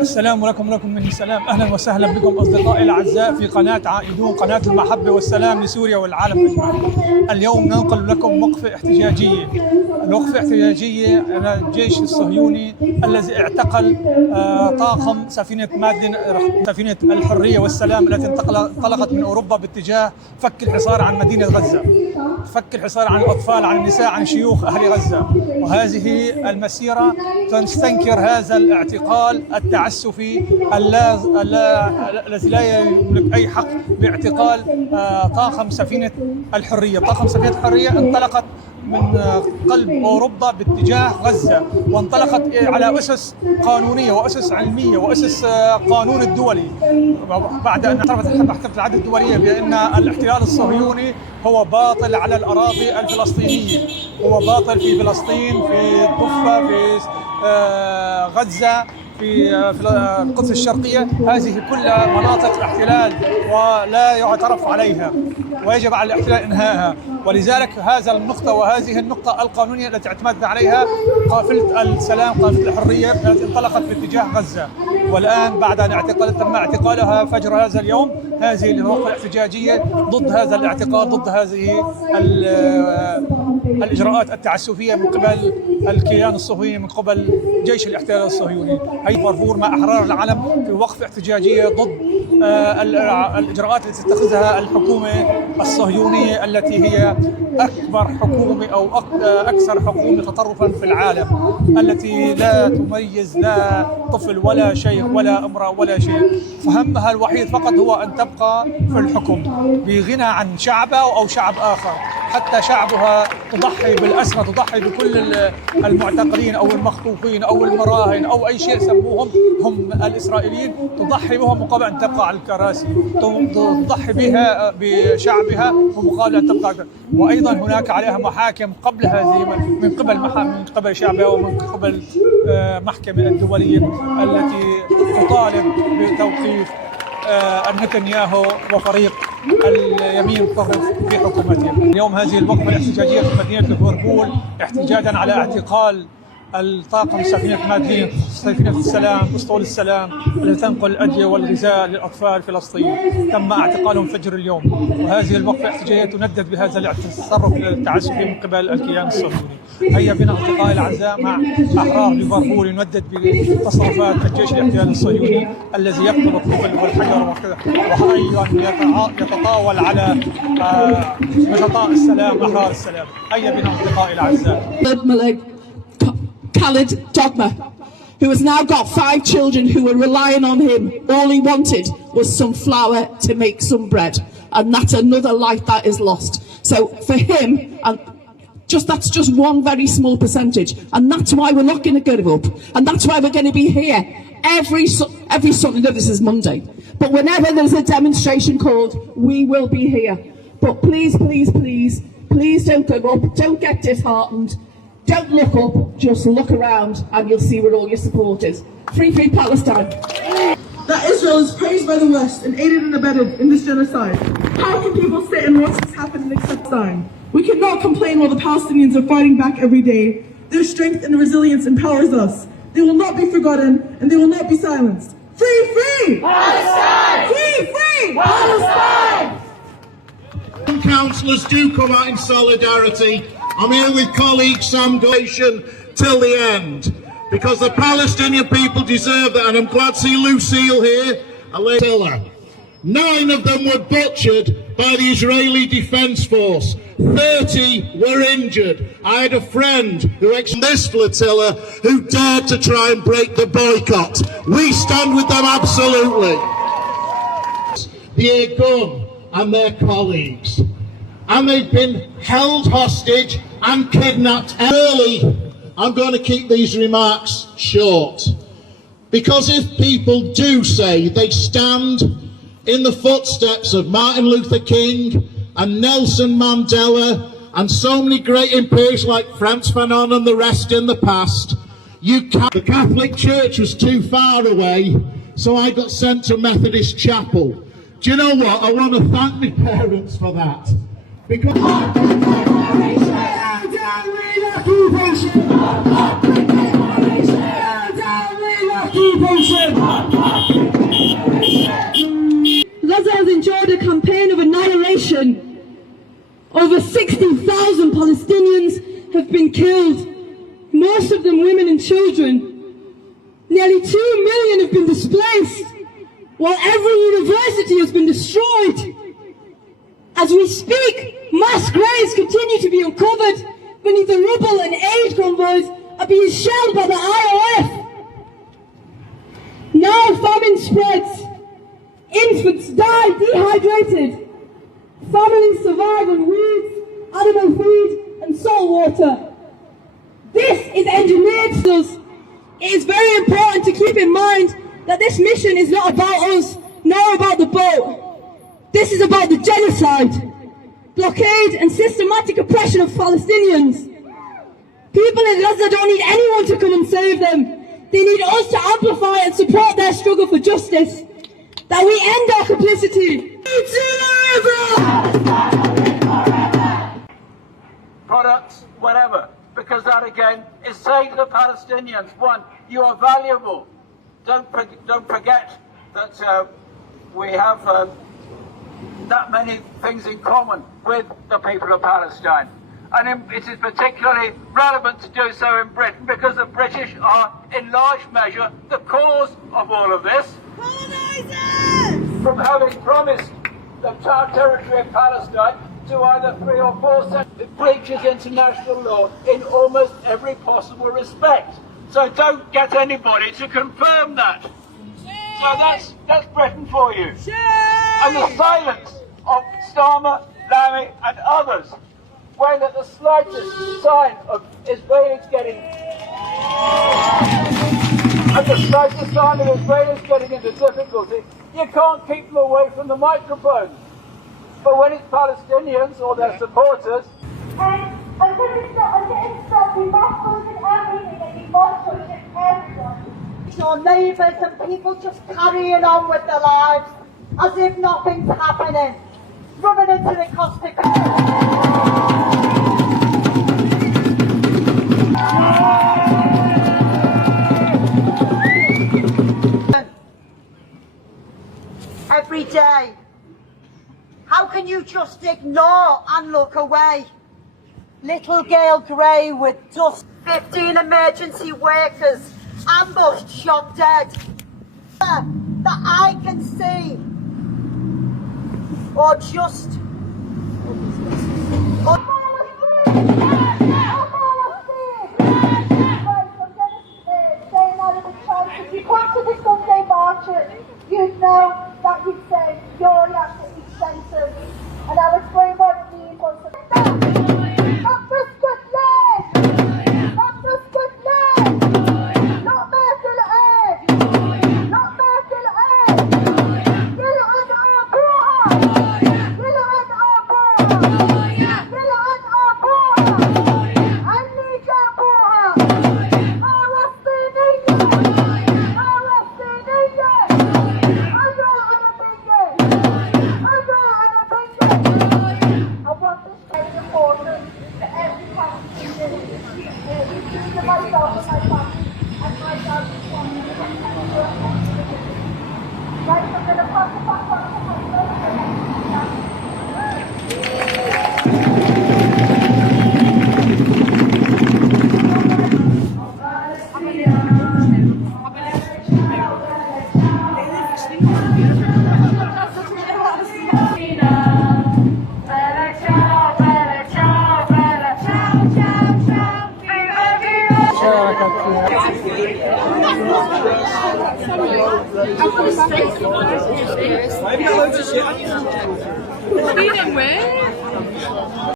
السلام عليكم ولكم مني السلام. أهلا وسهلا بكم أصدقائي الأعزاء في قناة عائدون، قناة المحبة والسلام لسوريا والعالم أجمع. اليوم ننقل لكم وقفة احتجاجية. الوقفة احتجاجية على الجيش الصهيوني الذي اعتقل طاقم سفينة مادلين، سفينة الحرية والسلام التي انطلقت من أوروبا باتجاه فك الحصار عن مدينة غزة، فك الحصار عن الأطفال، عن النساء، عن شيوخ أهل غزة. وهذه المسيرة تستنكر هذا الاعتقال التعسفي الذي لا يملك أي حق باعتقال طاقم سفينة الحرية. طاقم سفينة الحرية انطلقت من قلب أوروبا باتجاه غزة، وانطلقت على أسس قانونية وأسس علمية وأسس قانون الدولي، بعد أن اعترفت محكمة العدل الدولية بأن الاحتلال الصهيوني هو باطل على الأراضي الفلسطينية، هو باطل في فلسطين، في الضفة، في غزة، في القدس الشرقية. هذه كلها مناطق احتلال ولا يعترف عليها، ويجب على الاحتلال إنهائها. ولذلك هذا النقطة وهذه النقطة القانونية التي اعتمدنا عليها قافلة السلام، قافلة الحرية التي انطلقت باتجاه غزة، والآن بعد أن تم اعتقالها فجر هذا اليوم، هذه الوقفة الاحتجاجية ضد هذا الاعتقال، ضد هذه الإجراءات التعسفية من قبل الكيان الصهيوني، من قبل جيش الاحتلال الصهيوني. هي فرفور مع أحرار العالم في وقفة احتجاجية ضد الإجراءات التي تتخذها الحكومة الصهيونية، التي هي أكبر حكومة أو أكثر حكومة تطرفا في العالم، التي لا تميز لا طفل ولا شيخ ولا امرأة ولا شيء. فهمها الوحيد فقط هو أن تبقى في الحكم بغنى عن شعبها أو شعب آخر. حتى شعبها تضحي بالأسرى، تضحي بكل المعتقلين أو المخطوفين أو المراهن أو أي شيء سموهم هم الإسرائيليين، تضحي بهم مقابل أن تبقى على الكراسي، تضحي بها بشعبها ومقابل أن تبقى. وأيضا هناك عليها محاكم قبل هذه من قبل شعبها ومن قبل محكمة الدولية التي تطالب بتوقيف نتنياهو وفريق اليمين الطرف في حكومته. اليوم هذه الوقفة الاحتجاجية في مدينة ليفربول احتجاجا على اعتقال الطاقم سفينة مادلين، سفينة السلام، أسطول السلام التي تنقل الأدوية والغذاء للأطفال فلسطين. تم اعتقالهم فجر اليوم، وهذه الوقفة الاحتجاجية تندد بهذا التصرف التعسفي من قبل الكيان الصهيوني. هيا بنا أصدقائي الأعزاء مع أحرار ليفربول يندد بتصرفات الجيش الاحتلالي الصهيوني الذي يقتل الطفل والحجر وأيضا يتطاول على نشطاء السلام، أحرار السلام. هيا بنا أصدقائي الأعزاء. Khalid Dogma, who has now got 5 children who were relying on him. All he wanted was some flour to make some bread, and that's another life that is lost. So for him, and that's just one very small percentage, and that's why we're not going to give up, and that's why we're going to be here every Sunday. No, this is Monday, but whenever there's a demonstration called, we will be here. But please, please, please, please don't give up. Don't get disheartened. Don't look up, just look around and you'll see where all your support is. Free, free Palestine. That Israel is praised by the West and aided and abetted in this genocide. How can people sit and watch this happen and accept Palestine? We cannot complain while the Palestinians are fighting back every day. Their strength and resilience empowers us. They will not be forgotten and they will not be silenced. Free, free Palestine! Free, free Palestine! Councillors do come out in solidarity. I'm here with colleague Sam Donation till the end, because the Palestinian people deserve that, and I'm glad to see Lucille here. 9 of them were butchered by the Israeli Defence Force. 30 were injured. I had a friend who in this flotilla who dared to try and break the boycott. We stand with them absolutely. The Aiedoon and their colleagues. And they've been held hostage and kidnapped. Early, I'm going to keep these remarks short, because if people do say they stand in the footsteps of Martin Luther King and Nelson Mandela and so many great imperialists like Frantz Fanon and the rest in the past, you can't. The Catholic Church was too far away, so I got sent to Methodist Chapel. Do you know what? I want to thank my parents for that. Because occupation. Gaza has endured a campaign of annihilation. Over 60,000 Palestinians have been killed, most of them women and children. Nearly 2 million have been displaced, while every university has been destroyed. As we speak, mass graves continue to be uncovered beneath the rubble, and aid convoys are being shelled by the IOF. Now famine spreads. Infants die dehydrated. Families survive on weeds, animal feed and salt water. This is engineered. It is very important to keep in mind that this mission is not about us, nor about the boat. This is about the genocide, blockade and systematic oppression of Palestinians. People in Gaza don't need anyone to come and save them. They need us to amplify and support their struggle for justice. That we end our complicity. Products, whatever, because that again is saying to the Palestinians, one, you are valuable. Don't forget that we have that many things in common with the people of Palestine. And it is particularly relevant to do so in Britain because the British are in large measure the cause of all of this. Colonizers! From having promised the territory of Palestine to either 3 or 4 centuries. It breaches international law in almost every possible respect. So don't get anybody to confirm that. So that's Britain for you. And the silence of Starmer, Lamy and others when at the slightest sign of Israelis getting into difficulty, you can't keep them away from the microphone. But when it's Palestinians or their supporters, neighbours and people just carrying on with their lives as if nothing's happening, running into the caustic. Every day. How can you just ignore and look away? Little Gail Gray with dust, 15 emergency workers ambushed, shot dead. That I can see, or just. If you come to the Sunday marches, you'd know that you'd say you're reacting to censored. And I was going on the not for Scotland! Not for Scotland! Not Merkel aid! Not Merkel aid! Gilad Abuha! Gilad Abuha! Gilad Abuha! Annika Abuha! Feeding where?